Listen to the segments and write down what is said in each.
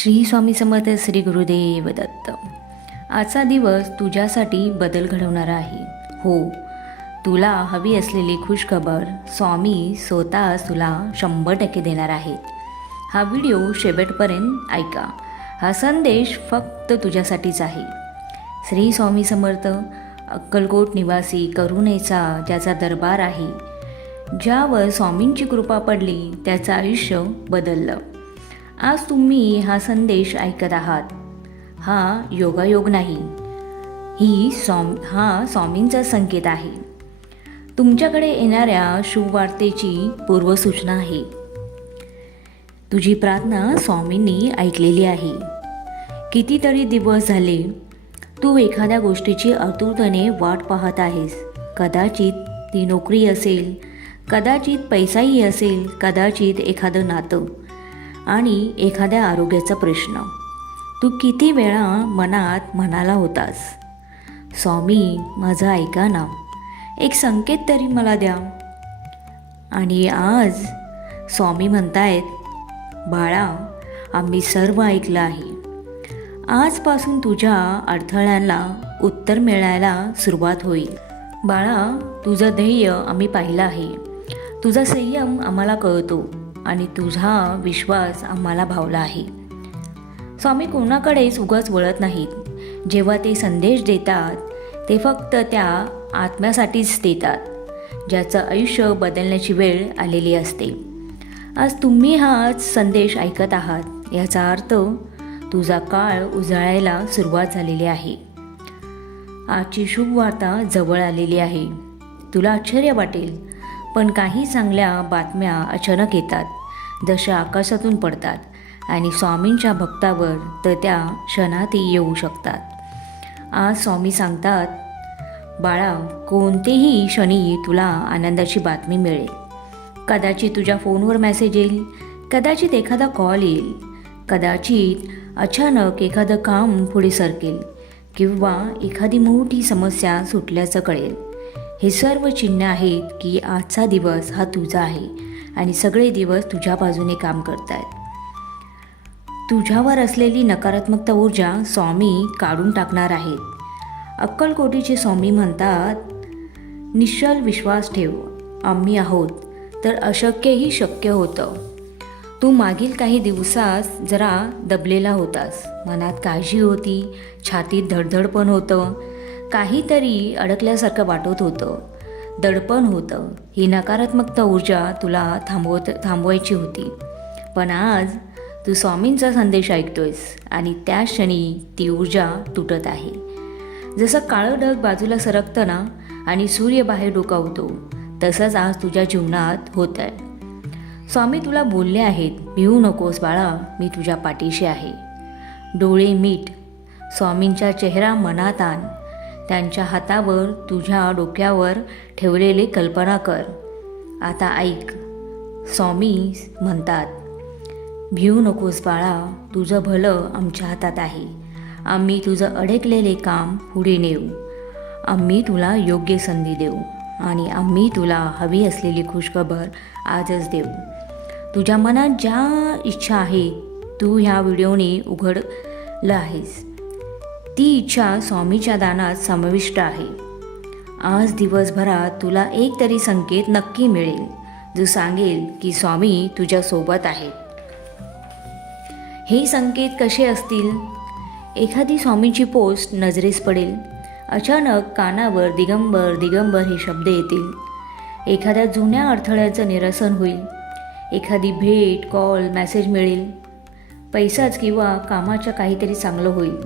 श्री स्वामी समर्थ. श्री गुरुदेव दत्त. आजचा दिवस तुझ्यासाठी बदल घडवणारा आहे. हो, तुला हवी असलेली खुशखबर स्वामी स्वतःच तुला 100% देणार आहेत. हा व्हिडिओ शेवटपर्यंत ऐका. हा संदेश फक्त तुझ्यासाठीच आहे. श्री स्वामी समर्थ अक्कलकोट निवासी करुणेचा ज्याचा दरबार आहे, ज्यावर स्वामींची कृपा पडली त्याचं आयुष्य बदललं. आज तुम्ही हा संदेश ऐकत आहात. हा योगायोग नाही, हा स्वामींचा संकेत आहे. तुमच्याकडे येणाऱ्या शुभवार्तेची पूर्वसूचना आहे. तुझी प्रार्थना स्वामींनी ऐकलेली आहे. कितीतरी दिवस झाले तू एखाद्या गोष्टीची आतुरतेने वाट पाहत आहेस. कदाचित ती नोकरी असेल, कदाचित पैसाही असेल, कदाचित एखादं नातं आणि एखाद्या आरोग्याचा प्रश्न. तू किती वेळा मनात म्हणाला होतास, स्वामी माझं ऐका ना, एक संकेत तरी मला द्या. आणि आज स्वामी म्हणतायत, बाळा आम्ही सर्व ऐकलं आहे. आजपासून तुझ्या अडथळ्यांना उत्तर मिळायला सुरुवात होईल. बाळा, तुझं ध्येय आम्ही पाहिलं आहे, तुझा संयम आम्हाला कळतो आणि तुझा विश्वास आम्हाला भावला आहे. स्वामी कोणाकडेच उगाच वळत नाहीत. जेव्हा ते संदेश देतात ते फक्त त्या आत्म्यासाठीच देतात, ज्याचं आयुष्य बदलण्याची वेळ आलेली असते. आज तुम्ही हाच संदेश ऐकत आहात, याचा अर्थ तुझा काळ उजळायला सुरुवात झालेली आहे. आजची शुभ वार्ता जवळ आलेली आहे. तुला आश्चर्य वाटेल, पण काही चांगल्या बातम्या अचानक येतात, जशा आकाशातून पडतात आणि स्वामींच्या भक्तावर तर त्या क्षणातही येऊ शकतात. आज स्वामी सांगतात, बाळा कोणतेही क्षणी तुला आनंदाची बातमी मिळेल. कदाचित तुझ्या फोनवर मेसेज येईल, कदाचित एखादा कॉल येईल, कदाचित अचानक एखादं काम पुढे सरकेल किंवा एखादी मोठी समस्या सुटल्याचं कळेल. हे सर्व चिन्ह आहेत की आजचा दिवस हा तुझा आहे आणि सगळे दिवस तुझ्या बाजूने काम करत आहेत. तुझ्यावर असलेली नकारात्मकता ऊर्जा स्वामी काढून टाकणार आहेत. अक्कलकोटीचे स्वामी म्हणतात, निश्चल विश्वास ठेव, आम्ही आहोत तर अशक्यही शक्य होतं. तू मागील काही दिवसात जरा दबलेला होतास. मनात काळजी होती, छातीत धडधड पण होतं, काहीतरी अडकल्यासारखं वाटत होतं, दडपण होतं. ही नकारात्मकता ऊर्जा तुला थांबवायची होती. पण आज तू स्वामींचा संदेश ऐकतोयस आणि त्या क्षणी ती ऊर्जा तुटत आहे. जसं काळं ढग बाजूला सरकतं ना आणि सूर्य बाहेर डोकावतो, तसंच आज तुझ्या जीवनात होत आहे. स्वामी तुला बोलले आहेत, भिवू नकोस बाळा, मी तुझ्या पाठीशी आहे. डोळे मीट, स्वामींचा चेहरा मनात आण, त्यांच्या हातावर तुझ्या डोक्यावर ठेवलेले कल्पना कर. आता ऐक, स्वामी म्हणतात, भिवू नकोस बाळा, तुझं भलं आमच्या हातात आहे. आम्ही तुझं अडकलेले काम पुढे नेऊ, आम्ही तुला योग्य संधी देऊ आणि आम्ही तुला हवी असलेली खुशखबर आजच देऊ. तुझ्या मनात ज्या इच्छा आहे तू ह्या व्हिडिओने उघडलं आहेस, ती इच्छा स्वामीच्या दानात समाविष्ट आहे. आज दिवसभरात तुला एक तरी संकेत नक्की मिळेल, जो सांगेल की स्वामी तुझ्यासोबत आहेत. हे संकेत कसे असतील? एखादी स्वामींची पोस्ट नजरेस पडेल. अचानक कानावर दिगंबर दिगंबर हे शब्द येतील. एखाद्या जुन्या अडथळ्याचं निरसन होईल. एखादी भेट, कॉल, मेसेज मिळेल. पैसाच किंवा कामाच्या काहीतरी चांगलं होईल.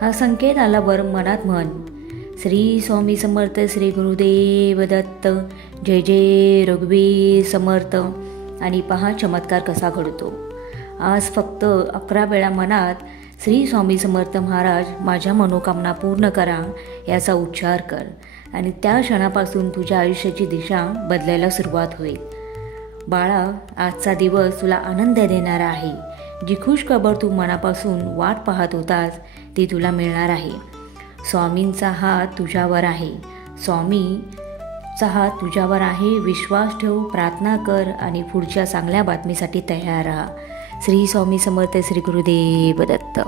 हा संकेत आल्यावर मनात म्हण, श्री स्वामी समर्थ, श्री गुरुदेव दत्त, जय जय रघुवीर समर्थ, आणि पहा चमत्कार कसा घडतो. आज फक्त 11 वेळा मनात श्री स्वामी समर्थ महाराज माझ्या मनोकामना पूर्ण करा याचा उच्चार कर आणि त्या क्षणापासून तुझ्या आयुष्याची दिशा बदलायला सुरुवात होईल. बाळा, आजचा दिवस तुला आनंद देणारा आहे. जी खुशखबर तू मनापासून वाट पाहत होतास ती तुला मिळणार आहे. स्वामींचा हात तुझ्यावर आहे. स्वामीचा हात तुझ्यावर आहे. विश्वास ठेव, प्रार्थना कर आणि पुढच्या चांगल्या बातमीसाठी तयार राहा. श्री स्वामी समर्थ, श्री गुरुदेव दत्त.